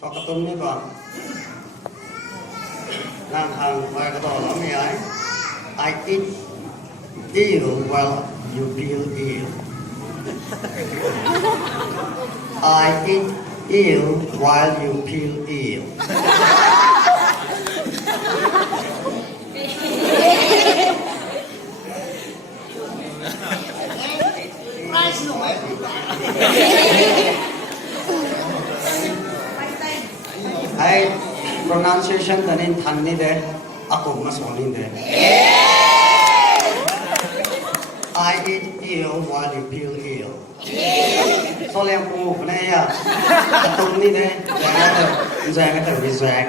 Có cái tôm này còn đang hàng ngoài cái đó lắm ấy. I eat eel while you peel eel. I eat eel while you peel eel. I pronunciation tanin thanni de ako masoni de. I eat eel while you peel eel. So liang pu ne ya tung ni de jangan ter bizak.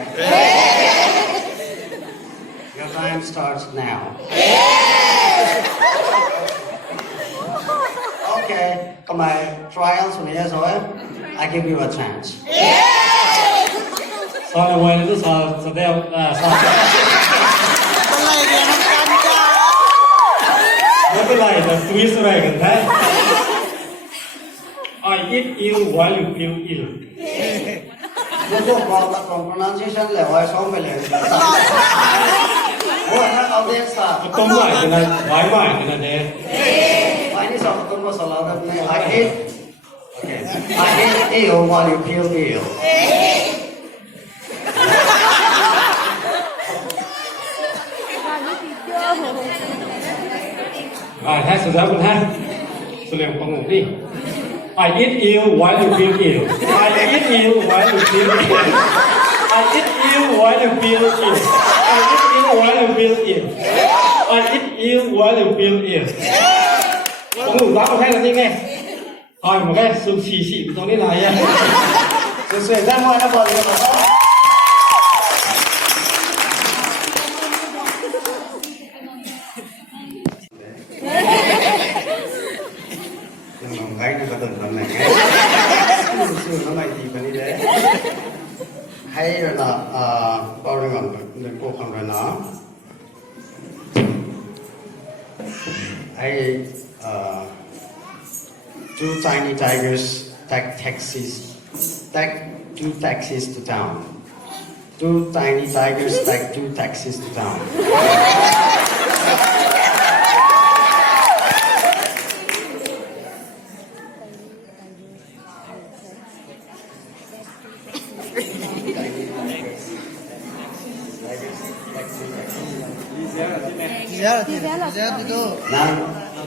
Your time starts now. Okay, come on, trials from here, so I give you a chance. Sau này quay nó sờ đeo sờ cái này là twist này gần thế. I eat eel while you peel eel. Lúc đó con pronunciation là hỏi xong về liền. Ủa nó ở đây sao? Tóm lại cái này, vái mãi cái này nè. Why is it tôm có salad này? I eat. Okay. I eat eel while you peel eel. Thế số giáo mình ha. Số liệu con ngủ đi. I eat eel while you peel eel. I eat eel while you peel eel. I eat eel while you peel eel. I eat eel while you peel eel. I eat eel while you peel eel. Con ngủ giáo một cái là gì nghe? Hỏi một cái sụp xì xì trong đây này nha. Rồi ra ngoài nó bật rồi. Gái nó có từng lần này xưa nó mày thì phải đi đấy hay là bao nhiêu lần cô không rồi nó hay two tiny tigers take two taxis to town. Two tiny tigers take two taxis to town. Nan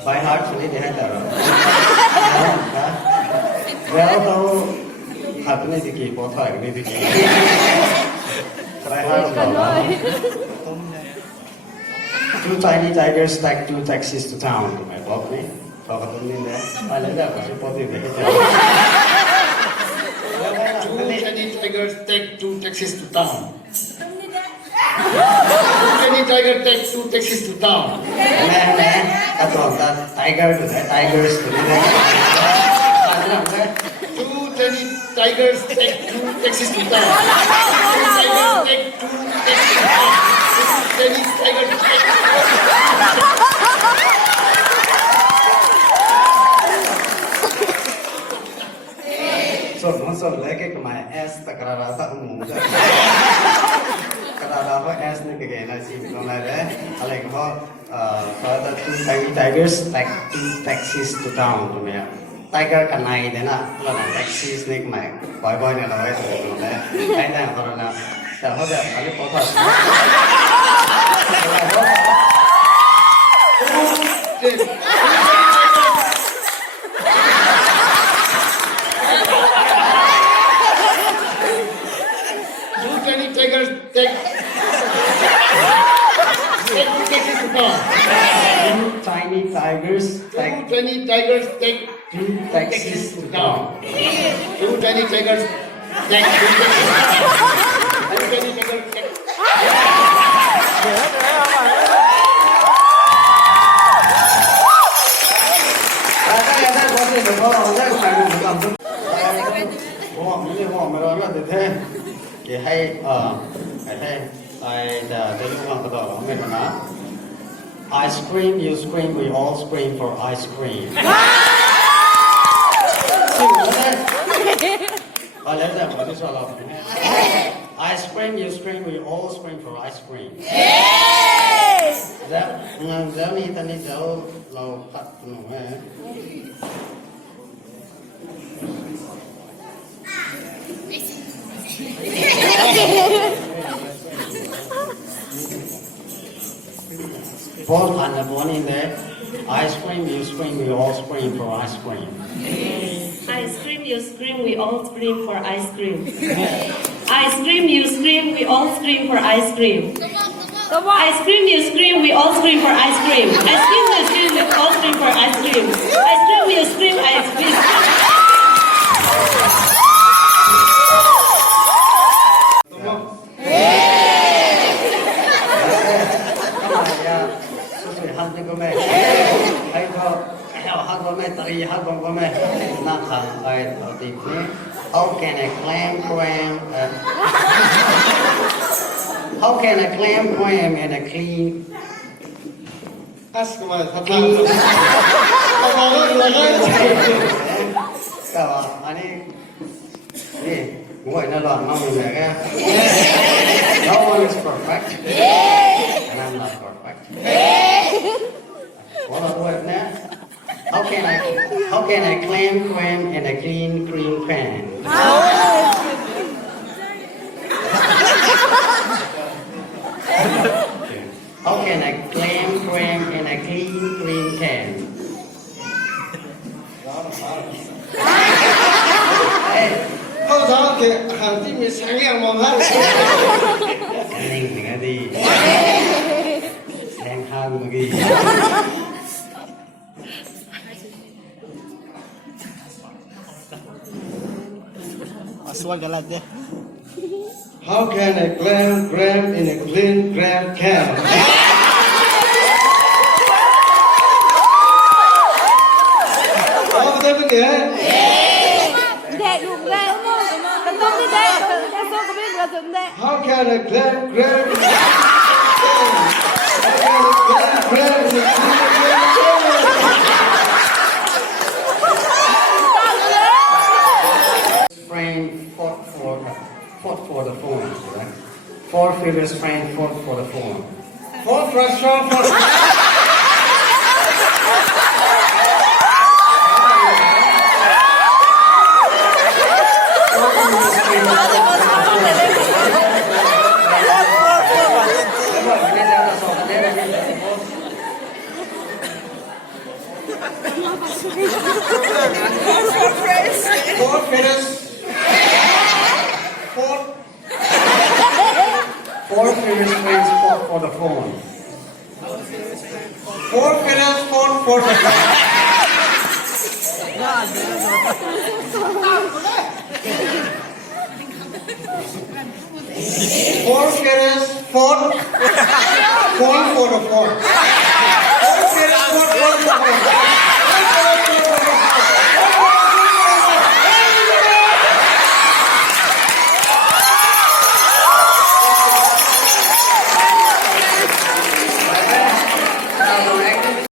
by heart sulit dia tahu. Well tahu hati ni dikit, bothah ni dikit. By heart tahu. Two tiny tigers take two taxis to town. Mai bop ni, kau kata ni deh. Malah dah pasal poti begitu. Two tiny tigers take two taxis to town. Two tiny tigers take two taxis to town. Nè, kata tiger tu tigers tu ni deh. Two tiny tigers take two taxis to town. Two tigers take two taxis to town. Two tiny tigers take. So lagi kemai es tak kerana tak umum. Kerana apa es ni kegana sih kalau ada. Alai kau kalau two tiny tigers take two taxis to town tu ya. Tiger kanai deh na, kalau na taxis ni kemai boy ni lah itu tu na. Ada kalau na, dah ada kali potong. Tigers take two taxis to town. Two tiny tigers take Two tiny tigers take two taxis to town. Two tiny tigers take two taxis to town. Two tiny tigers take. I scream, you scream, we all scream for ice cream. let's have this one off. Ice cream, you scream, we all scream for ice cream. Dạo này ta đi dạo lâu cắt nó nghe. Both on the morning there, ice cream, you scream, we all scream for ice cream. Ice cream, you scream, we all scream for ice cream. Ice cream, you scream, we all scream for ice cream. Ice cream, you scream, we all scream for ice cream. Ice cream, you scream, we all scream for ice cream. Ice cream, you scream, ice cream. How can I clam How can I clam in a clean? Ask my husband. Anh đi ngồi nó loạn mong mình vậy cái. No one is perfect. And I'm not perfect. What a word now. How can I clam in a clean cream pan? How can I clam in a clean cream can? Câu đó thì hàng tí mình sáng nghe mong hát. Anh thì nghe đi. Xem hơn mà ghi. How can I gram in a clean gram can? Có thấy cái nghĩa? How can I gram in a clean gram Friend fought for the phone, right? Four figures friend fought for the phone. For frustration, for four figures, Four figures friends fought for the phone. four figures fought for the phone. Four figures fought for the phone.